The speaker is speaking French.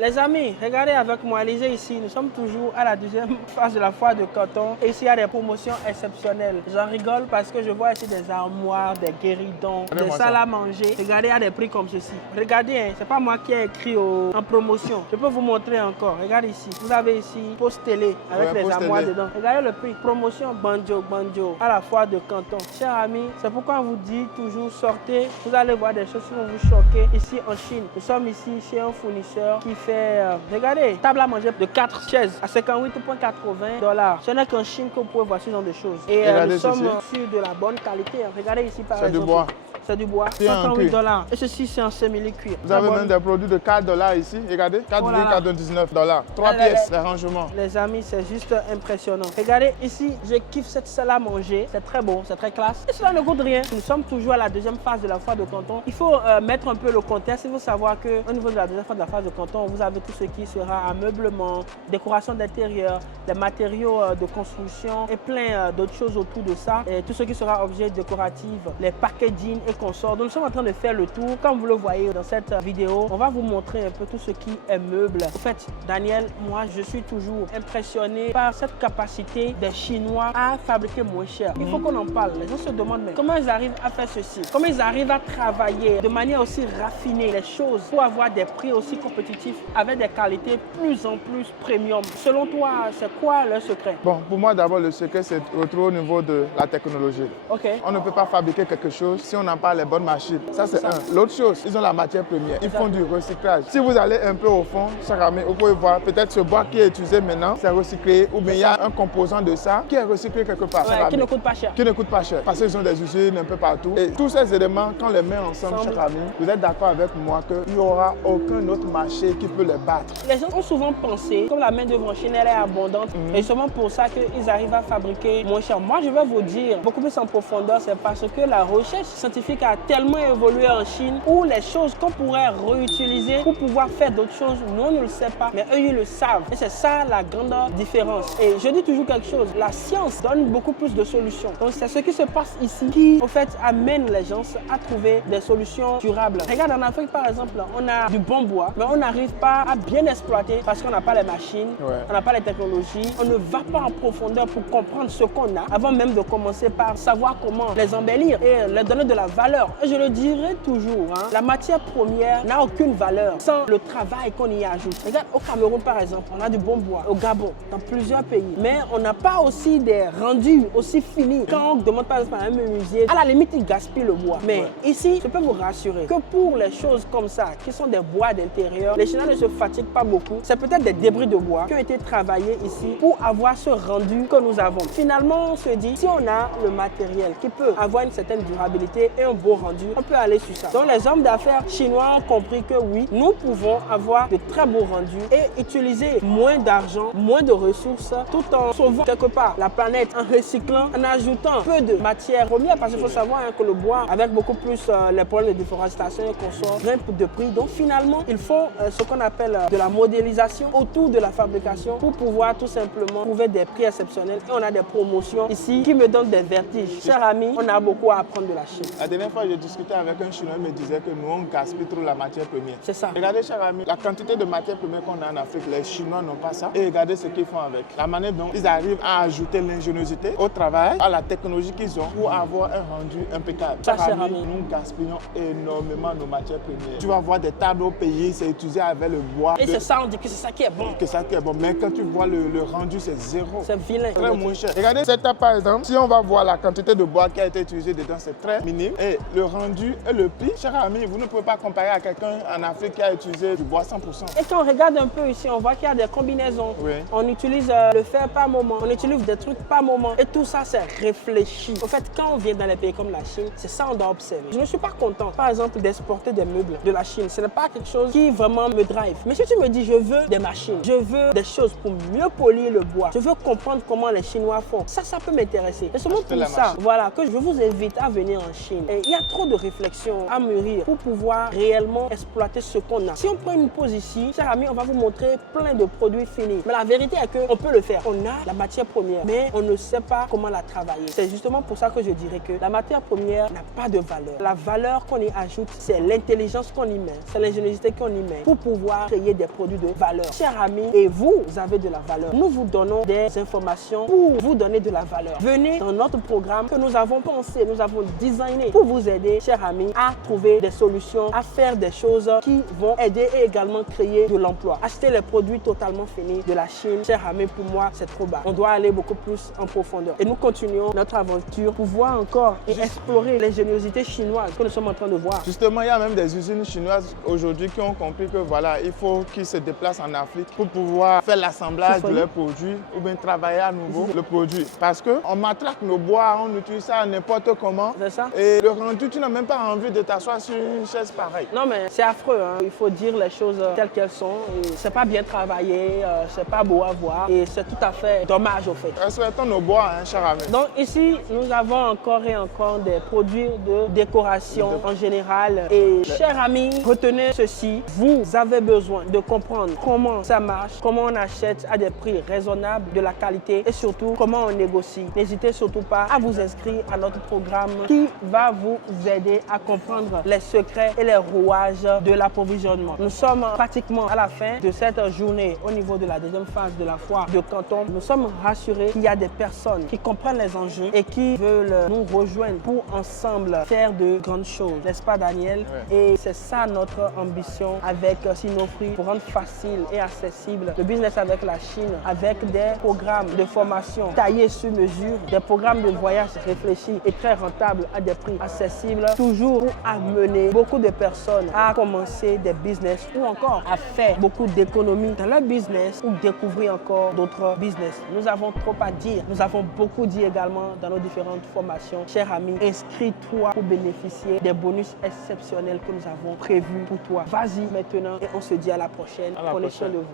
Les amis, regardez avec moi, lisez ici, nous sommes toujours à la deuxième phase de la foire de Canton. Et ici, il y a des promotions exceptionnelles. J'en rigole parce que je vois ici des armoires, des guéridons, des salles à manger. Regardez, il y a des prix comme ceci. Regardez, hein, c'est pas moi qui ai écrit en promotion. Je peux vous montrer encore. Regardez ici. Vous avez ici poste télé avec les armoires dedans. Regardez le prix. Promotion Banjo à la foire de Canton. Chers amis, c'est pourquoi on vous dit toujours sortez. Vous allez voir des choses qui vont vous choquer ici en Chine. Nous sommes ici chez un fournisseur qui fait, regardez, table à manger de 4 chaises à 58,80 $. Ce n'est qu'en Chine que vous pouvez voir ce genre de choses. Et nous sommes sur de la bonne qualité. Regardez ici par exemple. C'est du bois. C'est du bois, 58 $. Et ceci, c'est en simili-cuir. Vous avez même des produits de 4 $, ici. Regardez, 4,99 $. 3 pièces, les rangements. Les amis, c'est juste impressionnant. Regardez, ici, je kiffe cette salle à manger. C'est très beau, c'est très classe. Et cela ne coûte rien. Nous sommes toujours à la deuxième phase de la foire de Canton. Il faut mettre un peu le contexte. Il faut savoir qu'au niveau de la deuxième phase de la foire de Canton, vous avez tout ce qui sera ameublement, décoration d'intérieur, des matériaux de construction et plein d'autres choses autour de ça. Et tout ce qui sera objet décoratif, les packaging et consorts. Donc, nous sommes en train de faire le tour. Comme vous le voyez dans cette vidéo, on va vous montrer un peu tout ce qui est meuble. En fait, Daniel, moi, je suis toujours impressionné par cette capacité des Chinois à fabriquer moins cher. Il faut qu'on en parle. Les gens se demandent même comment ils arrivent à faire ceci, comment ils arrivent à travailler de manière aussi raffinée les choses pour avoir des prix aussi compétitifs avec des qualités plus en plus premium. Selon toi, c'est quoi leur secret? Bon, pour moi, d'abord, le secret, c'est retrouver au niveau de la technologie. Ok. On ne peut pas fabriquer quelque chose si on n'a pas les bonnes machines. Ça, c'est un. L'autre chose, ils ont la matière première. Ils font du recyclage. Si vous allez un peu au fond, cher ami, vous pouvez voir peut-être ce bois qui est utilisé maintenant, c'est recyclé, ou bien il y a un composant de ça qui est recyclé quelque part. Ouais, qui ne coûte pas cher. Qui ne coûte pas cher. Parce qu'ils ont des usines un peu partout. Et tous ces éléments, quand on les met ensemble, cher ami, vous êtes d'accord avec moi qu'il n'y aura aucun autre marché qui peut les battre. Les gens ont souvent pensé, comme la main-d'œuvre en Chine, elle est abondante, et justement pour ça qu'ils arrivent à fabriquer moins cher. Moi, je vais vous dire, beaucoup plus en profondeur, c'est parce que la recherche scientifique a tellement évolué en Chine où les choses qu'on pourrait réutiliser pour pouvoir faire d'autres choses, nous, on ne le sait pas, mais eux, ils le savent. Et c'est ça la grande différence. Et je dis toujours quelque chose, la science donne beaucoup plus de solutions. Donc, c'est ce qui se passe ici qui, en fait, amène les gens à trouver des solutions durables. Regarde, en Afrique, par exemple, on a du bon bois, mais on n'arrive pas à bien exploiter parce qu'on n'a pas les machines, on n'a pas les technologies, on ne va pas en profondeur pour comprendre ce qu'on a avant même de commencer par savoir comment les embellir et leur donner de la valeur. Et je le dirai toujours, la matière première n'a aucune valeur sans le travail qu'on y ajoute. Regarde, au Cameroun, par exemple, on a du bon bois, au Gabon, dans plusieurs pays, mais on n'a pas aussi des rendus aussi finis. Quand on demande par exemple à un menuisier, à la limite, il gaspille le bois. Mais ici, je peux vous rassurer que pour les choses comme ça, qui sont des bois d'intérieur, les Chinois ne se fatiguent pas beaucoup. C'est peut-être des débris de bois qui ont été travaillés ici pour avoir ce rendu que nous avons. Finalement, on se dit, si on a le matériel qui peut avoir une certaine durabilité et un beau rendu, on peut aller sur ça. Donc les hommes d'affaires chinois ont compris que oui, nous pouvons avoir de très beaux rendus et utiliser moins d'argent, moins de ressources, tout en sauvant quelque part la planète, en recyclant, en ajoutant peu de matières premières, parce qu'il faut savoir que le bois, avec beaucoup plus les problèmes de déforestation et qu'on sort, grimpe de prix. Donc finalement, il faut ce qu'on appelle de la modélisation autour de la fabrication pour pouvoir tout simplement trouver des prix exceptionnels. Et on a des promotions ici qui me donnent des vertiges. Chers amis, on a beaucoup à apprendre de la Chine. La dernière fois, j'ai discuté avec un Chinois, il me disait que nous, on gaspille trop la matière première. C'est ça. Regardez, chers amis, la quantité de matière première qu'on a en Afrique, les Chinois n'ont pas ça. Et regardez ce qu'ils font avec. La manière dont ils arrivent à ajouter l'ingéniosité au travail, à la technologie qu'ils ont pour avoir un rendu impeccable. Ça, chers amis, nous gaspillons énormément nos matières premières. Tu vas voir des tables au pays, c'est utilisé avec le bois. Et c'est ça, on dit que c'est ça qui est bon. Que ça qui est bon. Mais quand tu vois le rendu, c'est zéro. C'est vilain. Très moins cher. Regardez cette table par exemple. Si on va voir la quantité de bois qui a été utilisée dedans, c'est très minime. Et le rendu et le prix, chers amis, vous ne pouvez pas comparer à quelqu'un en Afrique qui a utilisé du bois 100%. Et quand on regarde un peu ici, on voit qu'il y a des combinaisons. Oui. On utilise le fer par moment, on utilise des trucs par moment. Et tout ça, c'est réfléchi. En fait, quand on vient dans les pays comme la Chine, c'est ça qu'on doit observer. Je ne suis pas content, par exemple, d'exporter des meubles de la Chine. Ce n'est pas quelque chose qui vraiment me drive. Mais si tu me dis, je veux des machines, je veux des choses pour mieux polir le bois, je veux comprendre comment les Chinois font, ça peut m'intéresser. Et seulement pour ça, voilà, que je vous invite à venir en Chine. Et mais il y a trop de réflexions à mûrir pour pouvoir réellement exploiter ce qu'on a. Si on prend une pause ici, chers amis, on va vous montrer plein de produits finis. Mais la vérité est qu'on peut le faire. On a la matière première, mais on ne sait pas comment la travailler. C'est justement pour ça que je dirais que la matière première n'a pas de valeur. La valeur qu'on y ajoute, c'est l'intelligence qu'on y met, c'est l'ingéniosité qu'on y met pour pouvoir créer des produits de valeur. Chers amis, et vous avez de la valeur. Nous vous donnons des informations pour vous donner de la valeur. Venez dans notre programme que nous avons pensé, nous avons designé pour vous aider, chers amis, à trouver des solutions, à faire des choses qui vont aider et également créer de l'emploi. Acheter les produits totalement finis de la Chine, chers amis, pour moi, c'est trop bas. On doit aller beaucoup plus en profondeur. Et nous continuons notre aventure pour voir encore et explorer l'ingéniosité chinoise que nous sommes en train de voir. Justement, il y a même des usines chinoises aujourd'hui qui ont compris que voilà, il faut qu'ils se déplacent en Afrique pour pouvoir faire l'assemblage de leurs produits ou bien travailler à nouveau le produit. Parce qu'on matraque nos bois, on utilise ça n'importe comment. C'est ça. Et le rendu, tu n'as même pas envie de t'asseoir sur une chaise pareille. Non, mais c'est affreux, hein. Il faut dire les choses telles qu'elles sont. C'est pas bien travaillé, c'est pas beau à voir et c'est tout à fait dommage au fait. Respectons nos bois, hein, cher ami. Donc ici, nous avons encore et encore des produits de décoration en général. Et chers amis, retenez ceci. Vous avez besoin de comprendre comment ça marche, comment on achète à des prix raisonnables, de la qualité et surtout comment on négocie. N'hésitez surtout pas à vous inscrire à notre programme qui va vous aider à comprendre les secrets et les rouages de l'approvisionnement. Nous sommes pratiquement à la fin de cette journée au niveau de la deuxième phase de la foire de Canton. Nous sommes rassurés qu'il y a des personnes qui comprennent les enjeux et qui veulent nous rejoindre pour ensemble faire de grandes choses. N'est-ce pas, Daniel? Et c'est ça notre ambition avec Sinofree, pour rendre facile et accessible le business avec la Chine, avec des programmes de formation taillés sur mesure, des programmes de voyage réfléchis et très rentables à des prix accessibles, toujours pour amener beaucoup de personnes à commencer des business ou encore à faire beaucoup d'économies dans leur business ou découvrir encore d'autres business. Nous avons trop à dire. Nous avons beaucoup dit également dans nos différentes formations. Chers amis, inscris-toi pour bénéficier des bonus exceptionnels que nous avons prévus pour toi. Vas-y maintenant et on se dit à la prochaine. Prenez soin de vous.